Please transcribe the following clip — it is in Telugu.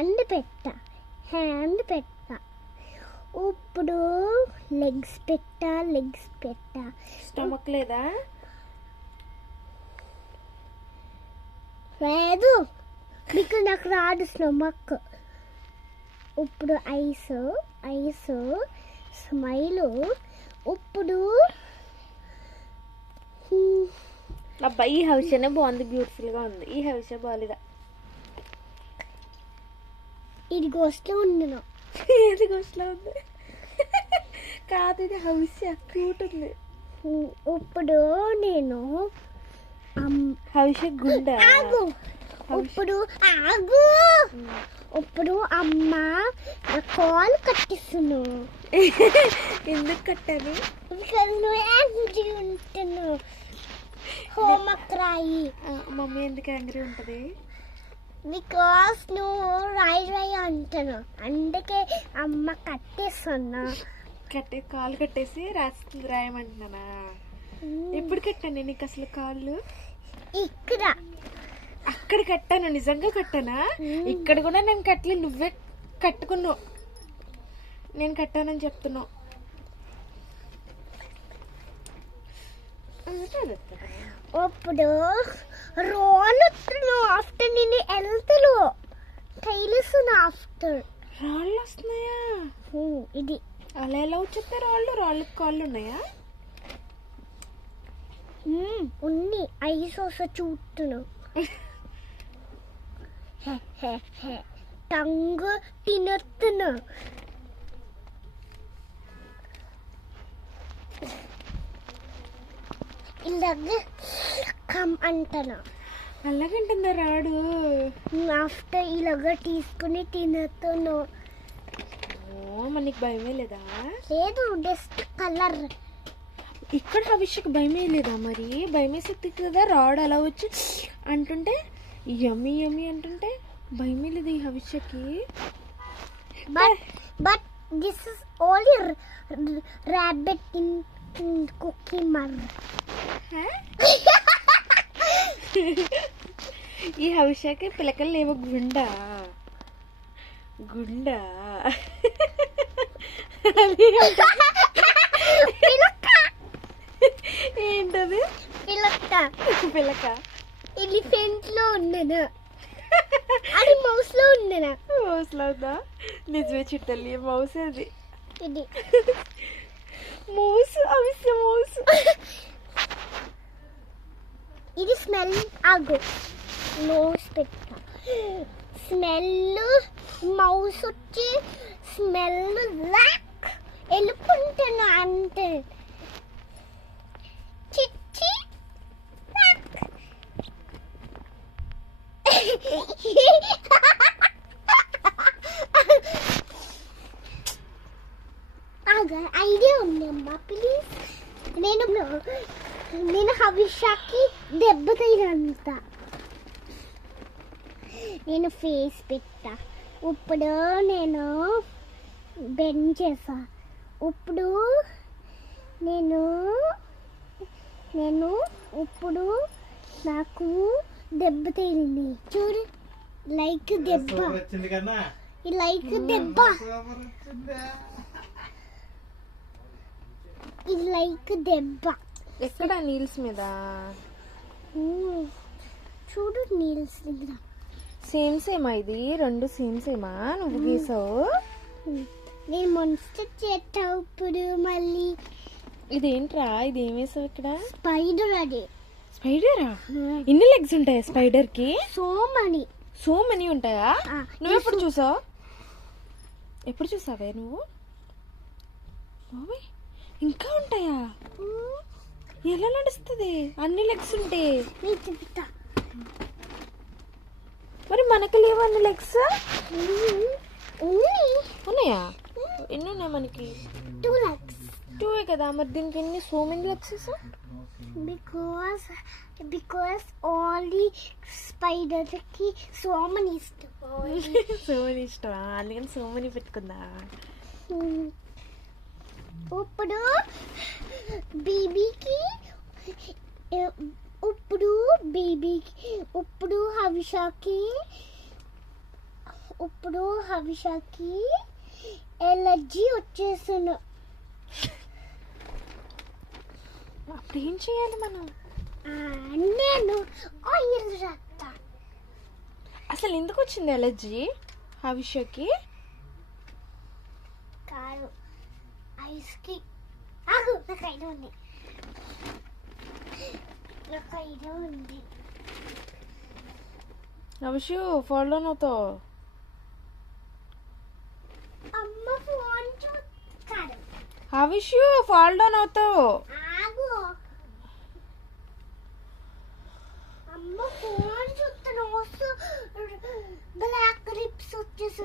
హ్యాండ్ పెట్టా. ఇప్పుడు లెగ్స్ పెట్టా. స్టమక్ లేదా? లేదు, బికాజ్ నాకు రాదు స్టమక్. ఇప్పుడు ఐస్ స్మైల్. ఇప్పుడు అబ్బా, ఈ హౌషనే బాగుంది, బ్యూటిఫుల్ గా ఉంది. ఈ హౌషే బాగాలేదా? ఇది గోస్ట్లో ఉంది. ఏది గోస్ట్లో ఉంది? కాదు, ఇది హౌస్ క్యూట్ ఉంది. ఇప్పుడు నేను హౌష గుండె. ఇప్పుడు అమ్మ కాల్ కట్టిస్తున్నాను. ఎందుకు కట్టాను? ఉంటున్నావు హోంవర్క్ రాయి. మమ్మీ ఎందుకు యాంగ్రీ ఉంటది? బికాస్ నువ్వు రాయి అంటాను, అందుకే అమ్మ కట్టేస్తున్నా. కాలు కట్టేసి రాయమంటున్నానా? ఎప్పుడు కట్టాను నీకు అసలు కాళ్ళు? ఇక్కడ అక్కడ కట్టాను, నిజంగా కట్టానా? ఇక్కడ కూడా నేను కట్టలేదు, నువ్వే కట్టుకున్నావు. నేను కట్టానని చెప్తున్నావు. ఇప్పుడు రోల్ ఆఫ్టర్ నేను వెళ్తాను తెలుస్తున్నా. ఆఫ్టర్ రాళ్ళు వస్తున్నాయా? ఇది అలా ఎలా వచ్చే రాళ్ళకి కాళ్ళు ఉన్నాయా? ఉన్ని ఐస్ వస్తా చూస్తున్నావు. టంగ్ తినొస్తున్నా. ఇలాగే కమ్ అంటాను. అలాగంటుందా రాడు? ఆఫ్టర్ ఇలాగ తీసుకుని తినొస్తున్నావు. మనకి భయమే లేదా? లేదు, జస్ట్ కలర్. ఇక్కడ హవిష్కి భయమే లేదా? మరి భయమేసి కదా రాడు అలా వచ్చి అంటుంటే, యమ్మీ యమ్మీ అంటుంటే భయమే లేదు ఈ హవిష్కి. But this is only rabbit in cookie mar. ఈ హవిష్కి పిలకలు లేవు. గుండా ఏంటది? పిలక ఎలిఫెంట్ లో ఉండను, అది మౌస్ లో ఉండనా? మౌస్ లో ఉందా? నిజమే చిట్టల్లి, మౌస్ అది. ఇది మౌస్, అవిసె మౌస్. ఇది స్మెల్. ఆగు, నోస్ పెట్టా. స్మెల్ మౌస్ వచ్చి స్మెల్ లాక్ వెళ్ళుకుంటున్నా అంటే చిచ్చి ఐడియా ఉందమ్మా ప్లీజ్. నేను హవిషాకి దెబ్బ తగినంత నేను ఫేస్ పెట్టా. ఇప్పుడు నేను బెండ్ చేసా. ఇప్పుడు నేను ఇప్పుడు నాకు దెబ్బ తగిలింది చూడు. లైక్ దెబ్బ, లైక్ దెబ్బ, ఇది లైక్ దెబ్బ. ఎక్కడ? నీల్స్ మీద చూడు, నీల్స్ దగ్గర. సేమా ఇది? రెండు సేమా నువ్వు గీసావు? నేను మాన్స్టర్ చేస్తా. ఇప్పుడు మళ్ళీ ఇదేంట్రా? ఇది ఏం వేసావు ఇక్కడ? స్పైడర్. అది స్పైడరా? ఎన్ని లెగ్స్ ఉంటాయా స్పైడర్ కి? సో మనీ ఉంటాయా? నువ్వు ఎప్పుడు చూసావు? ఎప్పుడు చూసావే నువ్వు? ఇంకా ఉంటాయా? ఎలా నడుస్తుంది అన్ని లెగ్స్ ఉంటే? చెప్తా. మరి మనకి లేవు అన్ని లెగ్స్? ఉన్నాయా? ఎన్ని ఉన్నాయి మనకి? 2 legs. 2 కదా. మరి దీనికి ఎన్ని so many legs? Because only spider కి సో మనీ ఇష్టం. సో మనీ ఇష్టం, అందుకని సో మనీ పెట్టుకుందా? ఇప్పుడు బేబీకి ఇప్పుడు హవిషాకి ఇప్పుడు హవిషకి ఎలర్జీ వచ్చేసాను. అప్పుడు ఏం చేయాలి మనం? నేను ఆయిల్ రాస్తా. అసలు ఎందుకు వచ్చింది ఎలర్జీ హవిష్యకి? కాదు, ఐస్కి. ఆగు, నాకు ఐడియా ఉంది. హవిషు ఫాల్ డౌన్ అవుతావు. అమ్మ ఫోన్ చూస్తాడు. హవిషు ఫాల్ డౌన్ అవుతావు. ఆగు, అమ్మ ఫోన్ చూస్తాను. బ్లాక్ రిప్స్ వచ్చేసి